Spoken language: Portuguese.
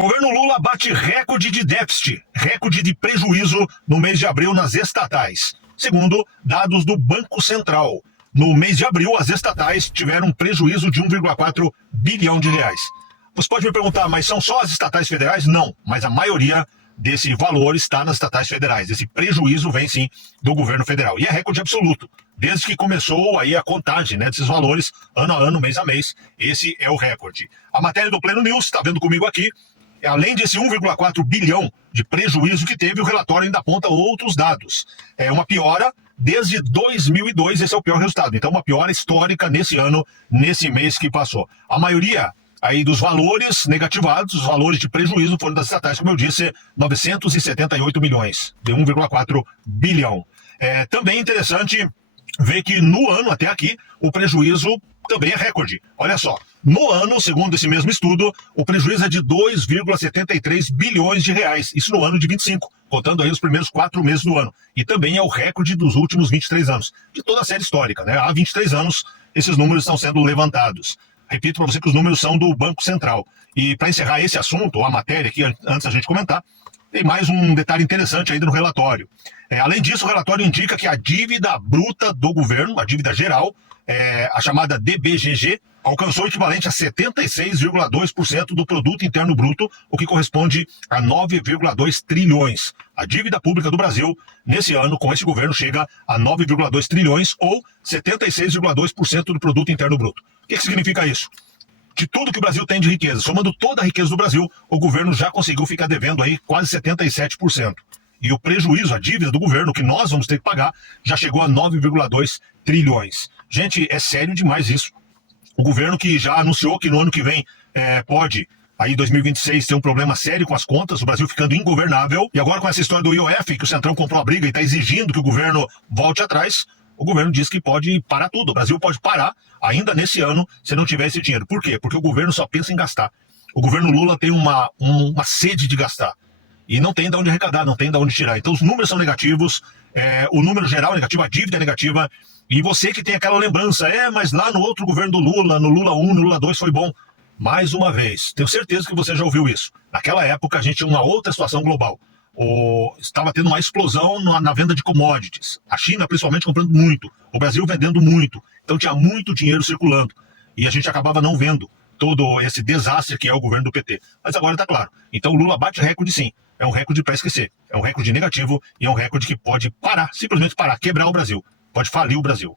O governo Lula bate recorde de déficit, recorde de prejuízo no mês de abril nas estatais. Segundo dados do Banco Central, no mês de abril as estatais tiveram um prejuízo de 1,4 bilhão de reais. Você pode me perguntar, mas são só as estatais federais? Não, mas a maioria desse valor está nas estatais federais. Esse prejuízo vem sim do governo federal. E é recorde absoluto. Desde que começou aí a contagem, né, desses valores, ano a ano, mês a mês, esse é o recorde. A matéria do Pleno News, está vendo comigo aqui, além desse 1,4 bilhão de prejuízo que teve, o relatório ainda aponta outros dados. É uma piora desde 2002, esse é o pior resultado. Então, uma piora histórica nesse ano, nesse mês que passou. A maioria aí dos valores negativados, os valores de prejuízo foram das estatais, como eu disse, 978 milhões, de 1,4 bilhão. Também é interessante ver que no ano até aqui, o prejuízo também é recorde. Olha só, no ano, segundo esse mesmo estudo, o prejuízo é de 2,73 bilhões de reais. Isso no ano de 25, contando aí os primeiros 4 meses do ano. E também é o recorde dos últimos 23 anos, de toda a série histórica, né? Há 23 anos esses números estão sendo levantados. Repito para você que os números são do Banco Central. E para encerrar esse assunto, a matéria aqui, antes da gente comentar, tem mais um detalhe interessante ainda no relatório. Além disso, o relatório indica que a dívida bruta do governo, a dívida geral, a chamada DBGG, alcançou o equivalente a 76,2% do produto interno bruto, o que corresponde a 9,2 trilhões. A dívida pública do Brasil, nesse ano, com esse governo, chega a 9,2 trilhões ou 76,2% do produto interno bruto. O que significa isso? De tudo que o Brasil tem de riqueza, somando toda a riqueza do Brasil, o governo já conseguiu ficar devendo aí quase 77%. E o prejuízo, a dívida do governo, que nós vamos ter que pagar, já chegou a 9,2 trilhões. Gente, é sério demais isso. O governo que já anunciou que no ano que vem pode, aí em 2026, ter um problema sério com as contas, o Brasil ficando ingovernável. E agora com essa história do IOF, que o Centrão comprou a briga e está exigindo que o governo volte atrás, o governo diz que pode parar tudo. O Brasil pode parar ainda nesse ano se não tiver esse dinheiro. Por quê? Porque o governo só pensa em gastar. O governo Lula tem uma sede de gastar. E não tem de onde arrecadar, não tem de onde tirar. Então os números são negativos, o número geral é negativo, a dívida é negativa. E você que tem aquela lembrança, mas lá no outro governo do Lula, no Lula 1, no Lula 2 foi bom. Mais uma vez, tenho certeza que você já ouviu isso. Naquela época a gente tinha uma outra situação global. Estava tendo uma explosão na venda de commodities. A China principalmente comprando muito, o Brasil vendendo muito. Então tinha muito dinheiro circulando. E a gente acabava não vendo todo esse desastre que é o governo do PT. Mas agora está claro. Então o Lula bate recorde sim. É um recorde para esquecer. É um recorde negativo e é um recorde que pode parar, simplesmente parar, quebrar o Brasil. Pode falir o Brasil.